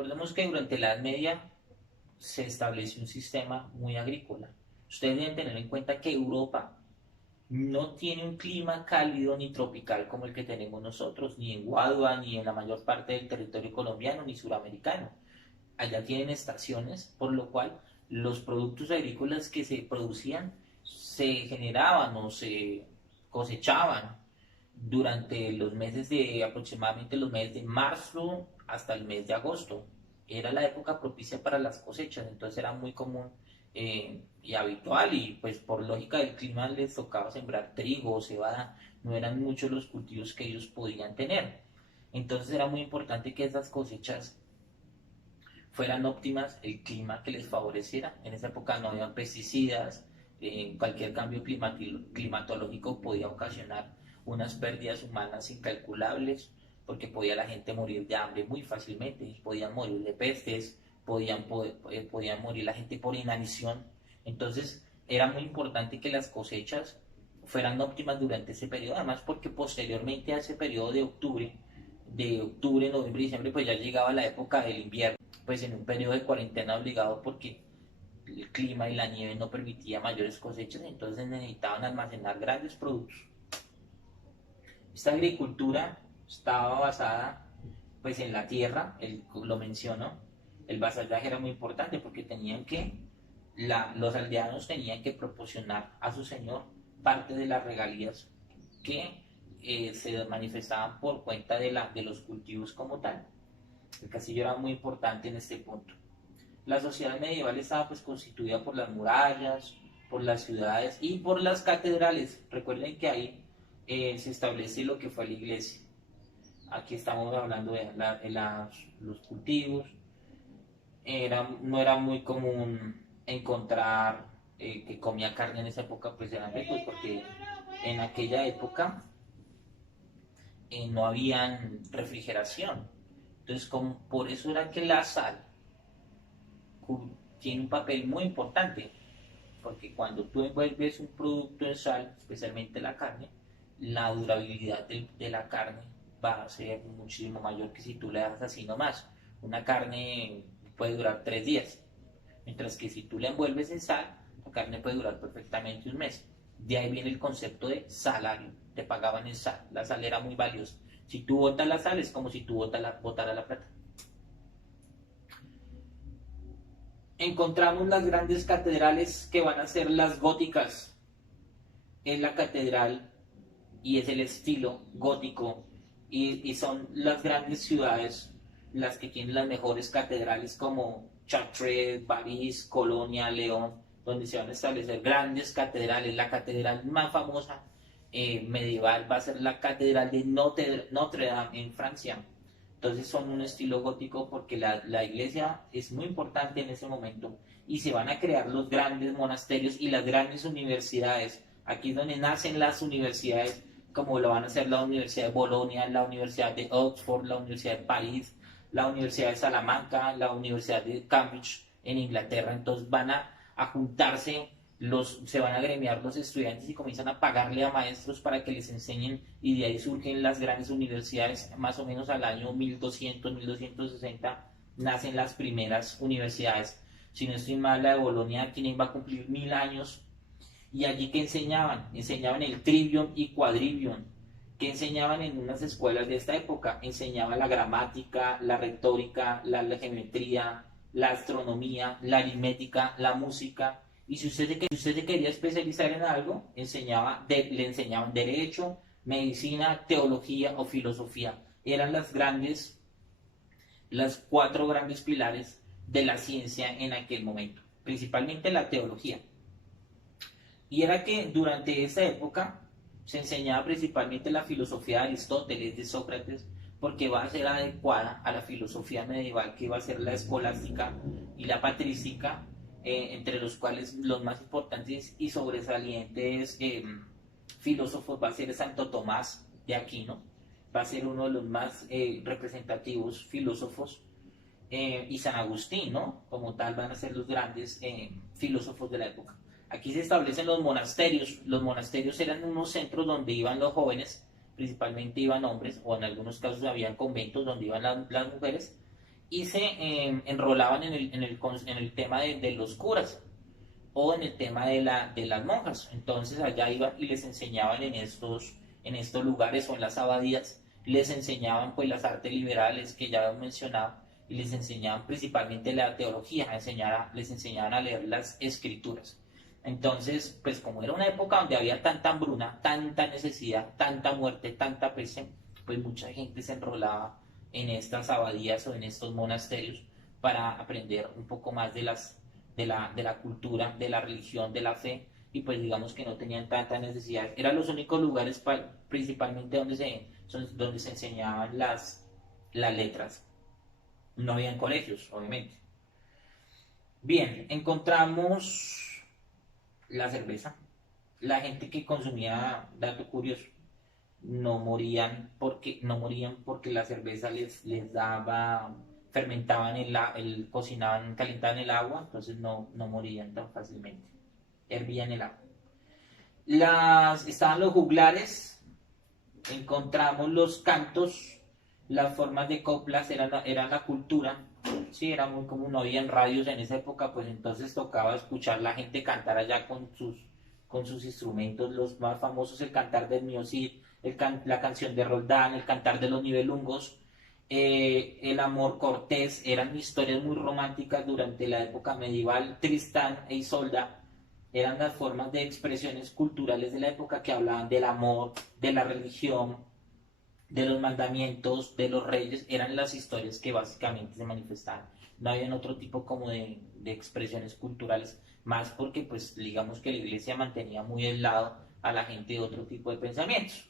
Recordemos que durante la Edad Media se estableció un sistema muy agrícola. Ustedes deben tener en cuenta que Europa no tiene un clima cálido ni tropical como el que tenemos nosotros, ni en Guadua, ni en la mayor parte del territorio colombiano, ni suramericano. Allá tienen estaciones, por lo cual los productos agrícolas que se producían se generaban o se cosechaban durante los meses de aproximadamente los meses de marzo hasta el mes de agosto. Era la época propicia para las cosechas, entonces era muy común y habitual, y pues por lógica del clima les tocaba sembrar trigo o cebada, no eran muchos los cultivos que ellos podían tener. Entonces era muy importante que esas cosechas fueran óptimas, el clima que les favoreciera. En esa época no había pesticidas, cualquier cambio climatológico podía ocasionar unas pérdidas humanas incalculables, porque podía la gente morir de hambre muy fácilmente, podían morir de pestes, podían morir la gente por inanición. Entonces era muy importante que las cosechas fueran óptimas durante ese periodo, además porque posteriormente a ese periodo de octubre, noviembre y diciembre, pues ya llegaba la época del invierno, pues en un periodo de cuarentena obligado porque el clima y la nieve no permitía mayores cosechas, entonces necesitaban almacenar grandes productos. Esta agricultura estaba basada pues en la tierra, lo menciono, el vasallaje era muy importante porque los aldeanos tenían que proporcionar a su señor parte de las regalías que se manifestaban por cuenta de los cultivos como tal. El castillo era muy importante en este punto. La sociedad medieval estaba pues constituida por las murallas, por las ciudades y por las catedrales. Recuerden que ahí se establece lo que fue la iglesia. Aquí estamos hablando los cultivos. No era muy común encontrar que comía carne en esa época, pues eran ricos, porque en aquella época no habían refrigeración. Entonces, por eso era que la sal tiene un papel muy importante, porque cuando tú envuelves un producto en sal, especialmente la carne, la durabilidad de la carne va a ser muchísimo mayor que si tú le das así nomás. Una carne puede durar 3 días, mientras que si tú la envuelves en sal, la carne puede durar perfectamente un mes. De ahí viene el concepto de salario, te pagaban en sal, la sal era muy valiosa. Si tú botas la sal es como si tú botaras la plata. Encontramos las grandes catedrales que van a ser las góticas. Es la catedral y es el estilo gótico, y son las grandes ciudades las que tienen las mejores catedrales como Chartres, París, Colonia, León, donde se van a establecer grandes catedrales. La catedral más famosa medieval va a ser la catedral de Notre Dame en Francia. Entonces son un estilo gótico porque la iglesia es muy importante en ese momento, y se van a crear los grandes monasterios y las grandes universidades. Aquí es donde nacen las universidades, como lo van a ser la Universidad de Bolonia, la Universidad de Oxford, la Universidad de París, la Universidad de Salamanca, la Universidad de Cambridge en Inglaterra. Entonces van a juntarse, se van a gremiar los estudiantes y comienzan a pagarle a maestros para que les enseñen, y de ahí surgen las grandes universidades. Más o menos al año 1200, 1260 nacen las primeras universidades. Si no estoy mal, la de Bolonia tiene, va a cumplir 1000 años. Y allí que enseñaban el trivium y quadrivium. Que enseñaban en unas escuelas de esta época, enseñaban la gramática, la retórica, la geometría, la astronomía, la aritmética, la música. Y si usted se quería especializar en algo, le enseñaban derecho, medicina, teología o filosofía. Eran las 4 grandes pilares de la ciencia en aquel momento, principalmente la teología. Y era que durante esa época se enseñaba principalmente la filosofía de Aristóteles, de Sócrates, porque va a ser adecuada a la filosofía medieval, que va a ser la escolástica y la patrística, entre los cuales los más importantes y sobresalientes filósofos va a ser Santo Tomás de Aquino, va a ser uno de los más representativos filósofos, y San Agustín, ¿no? Como tal van a ser los grandes filósofos de la época. Aquí se establecen los monasterios. Los monasterios eran unos centros donde iban los jóvenes, principalmente iban hombres, o en algunos casos habían conventos donde iban las mujeres, y se enrolaban en el tema de los curas o en el tema de las monjas. Entonces allá iban y les enseñaban en estos lugares o en las abadías, les enseñaban pues las artes liberales que ya habían mencionado y les enseñaban principalmente la teología, les enseñaban a leer las escrituras. Entonces, pues como era una época donde había tanta hambruna, tanta necesidad, tanta muerte, tanta peste, pues mucha gente se enrolaba en estas abadías o en estos monasterios para aprender un poco más de la cultura, de la religión, de la fe, y pues digamos que no tenían tanta necesidad. Eran los únicos lugares principalmente donde se enseñaban las letras. No habían colegios, obviamente. Bien, encontramos la cerveza. La gente que consumía, dato curioso, no morían porque la cerveza les daba, fermentaban cocinaban, calentaban el agua, entonces no morían tan fácilmente, hervían el agua. Estaban los juglares, encontramos los cantos, las formas de coplas, era la cultura, sí, era muy común, no había radios en esa época, pues entonces tocaba escuchar la gente cantar allá con sus instrumentos, los más famosos, el cantar del Mío Cid, la canción de Roldán, el cantar de los Nibelungos, el amor cortés, eran historias muy románticas durante la época medieval, Tristán e Isolda, eran las formas de expresiones culturales de la época que hablaban del amor, de la religión, de los mandamientos, de los reyes, eran las historias que básicamente se manifestaban. No había otro tipo como de expresiones culturales, más porque pues digamos que la iglesia mantenía muy aislado a la gente de otro tipo de pensamientos.